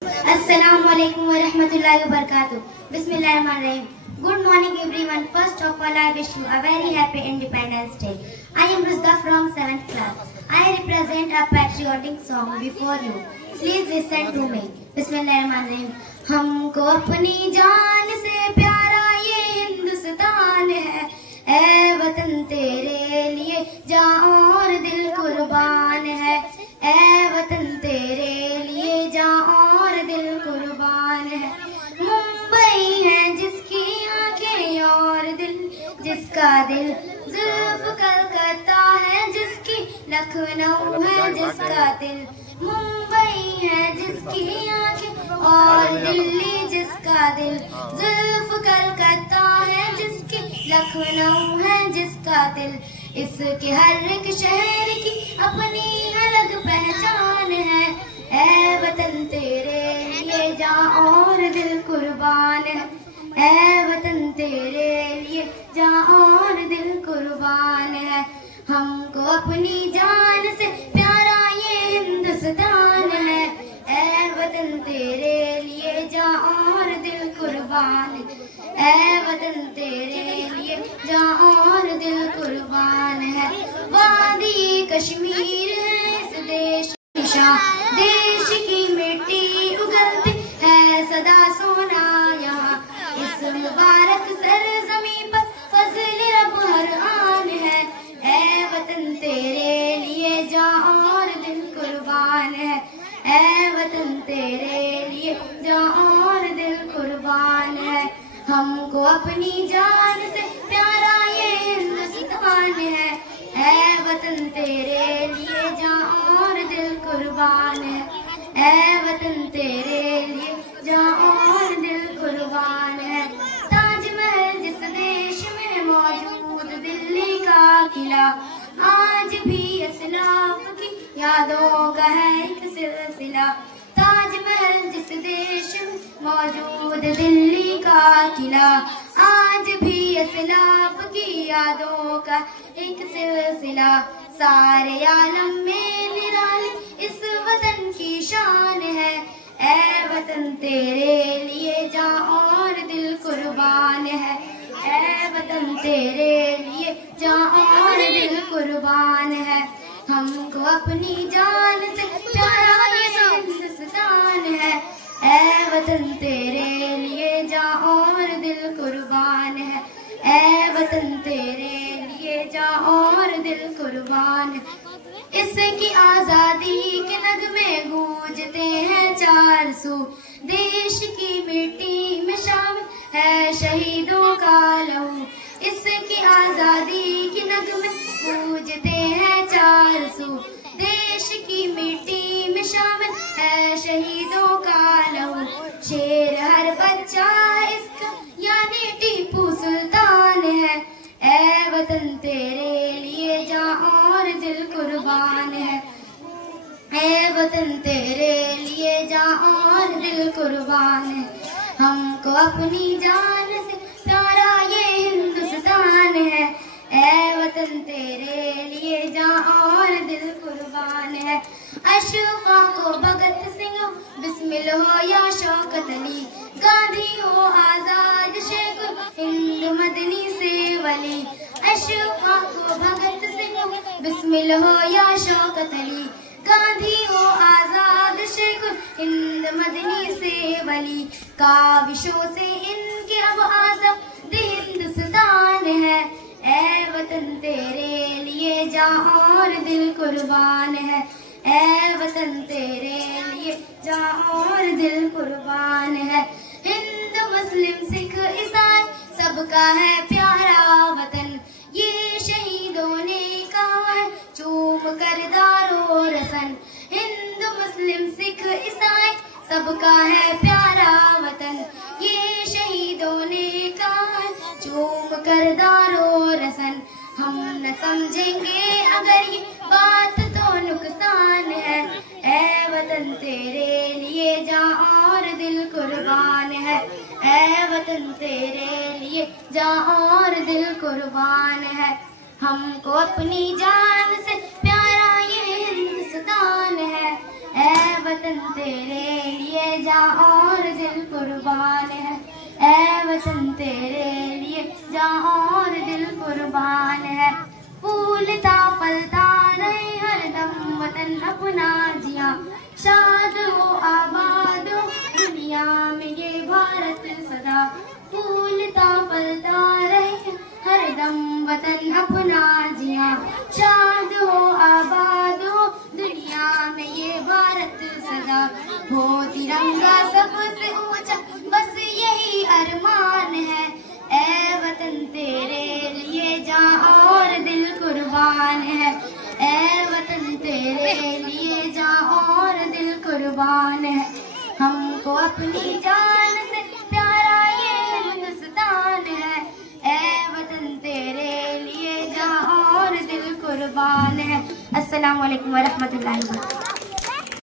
Assalamualaikum warahmatullahi wabarakatuh. Bismillahirrahmanirrahim. Good morning everyone. First of all, I wish you a very happy Independence Day. I am Rusda from 7th class. I represent a patriotic song before you. Please listen to me. Bismillahirrahmanirrahim. हमको अपनी जान से प्यारा ये हिंदुस्तान है, ऐ वतन तेरे लिए जान और दिल कुर्बान है, ऐ वतन तेरे लिए जान और दिल कुर्बान है। मुंबई है जिसकी आंखें और दिल, जिसका दिल जुल्फ कलकत्ता है, जिसकी लखनऊ है जिसका दिल। मुंबई है जिसकी आंखें और दिल्ली, जिसका दिल जुल्फ कलकत्ता है, जिसकी लखनऊ है जिसका दिल। इसके हर एक शहर की अपनी अलग पहचान है, ऐ वतन तेरे लिए जान और दिल कुर्बान है, ऐ वतन तेरे लिए जान और दिल कुर्बान है। हमको अपनी जान से प्यारा ये हिंदुस्तान है, ऐ वतन तेरे लिए जान और दिल कुर्बान है, ऐ वतन तेरे लिए जान और दिल कुर्बान है। वादी कश्मीर है इस देश की शान, देश की मिट्टी उगलती है सदा सोना यहाँ। इस मुबारक सरजमीं पर फजल रब हर आन है, ऐ वतन तेरे लिए जान और दिल कुर्बान है, ऐ वतन तेरे लिए जान और दिल कुर्बान है। हमको अपनी जान से प्यारा ये हिंदुस्तान है, ऐ वतन तेरे लिए जान और दिल कुर्बान है, ऐ वतन तेरे लिए जान और दिल कुर्बान है। ताजमहल जिस देश में मौजूद, दिल्ली का किला आज भी असलाफ की यादों का है एक सिलसिला। ताजमहल जिस देश में मौजूद, दिल्ली का किला आज भी असलाफ की यादों का एक सिलसिला। सारे आलम में निराली इस वतन की शान है, ऐ वतन तेरे लिए जान और दिल कुर्बान है, ऐ वतन तेरे लिए जान और दिल कुर्बान है। हमको अपनी जान से प्यारा ये हिंदुस्तान है, ऐ वतन तेरे लिए जान और दिल कुर्बान है, ऐ वतन तेरे लिए जान और दिल कुर्बान है। इसकी आजादी के नगमे गूंजते हैं चार सू, देश की मिट्टी में शामिल है शहीदों का लहू। इसकी आजादी के नगमे गूंजते हैं चार सू, देश की मिट्टी में शामिल है शहीदों का लहू। शेर हर बच्चा इसका यानी टीपू सुल्तान है, ऐ वतन तेरे लिए जान और दिल कुर्बान है, ऐ वतन तेरे लिए जान और दिल कुर्बान है। हमको अपनी जान से प्यारा ये हिंदुस्तान है, ऐ वतन तेरे लिए जान और दिल कुर्बान है। अशफाक को भगत सिंह हो, बिस्मिल हो या शौकत अली, गांधी हो आजाद शेख हिंद मदनी से वली। अशफाक को भगत सिंह हो, बिस्मिल हो या शौकत अली, गांधी हो आजाद शेख हिंद मदनी से वली। काविशों से इनके अब आजाद हिंदुस्तान है, ऐ वतन तेरे लिए जान और दिल कुर्बान है, ऐ वतन तेरे लिए जान और दिल कुर्बान है। हिंदू मुस्लिम सिख ईसाई सबका है प्यारा वतन, ये शहीदों ने कहा है चूम कर दारो रसन। हिंदू मुस्लिम सिख ईसाई सबका है प्यारा वतन, ये शहीदों ने कहा है चूम कर दारो रसन। हम न समझेंगे अगर ये बात तो नुकसान है, ऐ वतन तेरे लिए जान और दिल कुर्बान है, ऐ वतन तेरे लिए जान और दिल कुर्बान है। हमको अपनी जान से प्यारा ये हिंदुस्तान है, ऐ वतन तेरे लिए जान और दिल कुर्बान है, ऐ वतन तेरे लिए जान और दिल कुर्बान है। फूलता फलता रहे हरदम वतन अपना जिया, शाद हो आबाद हो दुनिया में ये भारत सदा। फूलता फलता रहे हरदम वतन अपना जिया, शाद हो आबाद हो दुनिया में ये भारत सदा। हो तिरंगा सबसे ऊंचा बस यही अरमान है, ऐ वतन तेरे लिए जान और दिल कुर्बान है, ऐ वतन तेरे लिए जान और दिल कुर्बान है। हमको अपनी जान से प्यारा ये हिंदुस्तान है, ऐ वतन तेरे लिए जान और दिल कुर्बान है। अस्सलामु अलैकुम व रहमतुल्लाहि व बरकातहू।